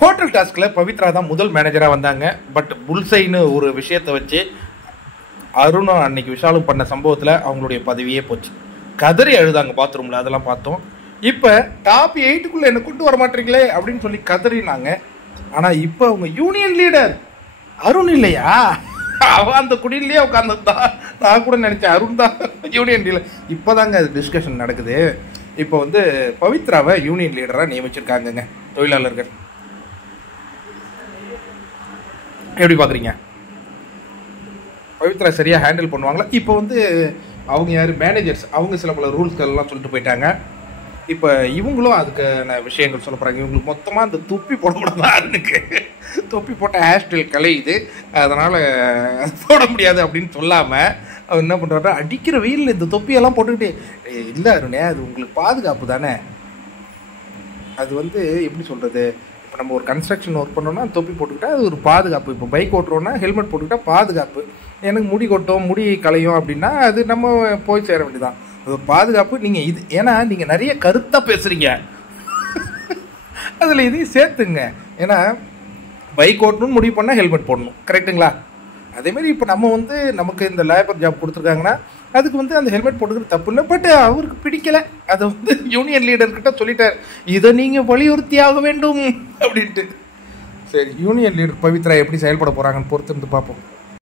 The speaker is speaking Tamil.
ஹோட்டல் டாஸ்கில் பவித்ரா தான் முதல் மேனேஜராக வந்தாங்க. பட் புல்சைன்னு ஒரு விஷயத்தை வச்சு அருணும் அன்னைக்கு விஷாலும் பண்ண சம்பவத்தில் அவங்களுடைய பதவியே போச்சு. கதறி அழுதாங்க பாத்ரூமில், அதெல்லாம் பார்த்தோம். இப்போ டாப் 8க்குள்ளே என்ன கொண்டு வர மாட்டீங்களே அப்படின்னு சொல்லி கதறினாங்க. ஆனால் இப்போ அவங்க யூனியன் லீடர் அருண் இல்லையா, அவன் அந்த குடியிலேயே உட்காந்துருந்தான். நான் கூட நினச்சேன் அருண் தான் யூனியன் லீடர். இப்போ தாங்க அது டிஸ்கஷன் நடக்குது. இப்போ வந்து பவித்ராவை யூனியன் லீடராக நியமிச்சிருக்காங்கங்க தொழிலாளர்கள். எப்படி பார்க்குறீங்க? பவித்ரா சரியாக ஹேண்டில் பண்ணுவாங்களா? இப்போ வந்து அவங்க யார் மேனேஜர்ஸ், அவங்க சில பல ரூல்ஸ்கள்லாம் சொல்லிட்டு போயிட்டாங்க. இப்போ இவங்களும் அதுக்கான விஷயங்கள் சொல்ல போகிறாங்க. இவங்களுக்கு மொத்தமாக அந்த தொப்பி போடக்கூடாது, அருணுக்கு தொப்பி போட்ட ஹேர் ஸ்டைல் கலையுது, அதனால் போட முடியாது அப்படின்னு சொல்லாமல் அவர் என்ன பண்ணுறாரு, அடிக்கிற வெயிலில் இந்த தொப்பியெல்லாம் போட்டுக்கிட்டு, இல்லை அருணே அது உங்களுக்கு பாதுகாப்பு தானே. அது வந்து எப்படி சொல்கிறது, இப்போ நம்ம ஒரு கன்ஸ்ட்ரக்ஷன் ஒர்க் பண்ணோன்னா தொப்பி போட்டுக்கிட்டா அது ஒரு பாதுகாப்பு. இப்போ பைக் ஓட்டுறோன்னா ஹெல்மெட் போட்டுக்கிட்டால் பாதுகாப்பு. எனக்கு முடி கொட்டும் முடி களையும் அப்படின்னா அது நம்ம போய் சேர வேண்டியதான், அது ஒரு பாதுகாப்பு. நீங்கள் இது ஏன்னா நீங்கள் நிறைய கருத்தாக பேசுகிறீங்க, அதில் இதையும் சேர்த்துங்க. ஏன்னா பைக் ஓட்டணும்னு முடிவு பண்ணால் ஹெல்மெட் போடணும், கரெக்டுங்களா? அதேமாரி இப்போ நம்ம வந்து நமக்கு இந்த லேபர் ஜாப் கொடுத்துருக்காங்கன்னா அதுக்கு வந்து அந்த ஹெல்மெட் போட்டுக்கிறது தப்பு இல்லை. பட் அவருக்கு பிடிக்கலை, அதை வந்து யூனியன் லீடர்கிட்ட சொல்லிட்டார், இதை நீங்கள் வலியுறுத்தி ஆக வேண்டும் அப்படின்ட்டு. சரி, யூனியன் லீடர் பவித்ரா எப்படி செயல்பட போகிறாங்கன்னு பொறுத்து இருந்து பார்ப்போம்.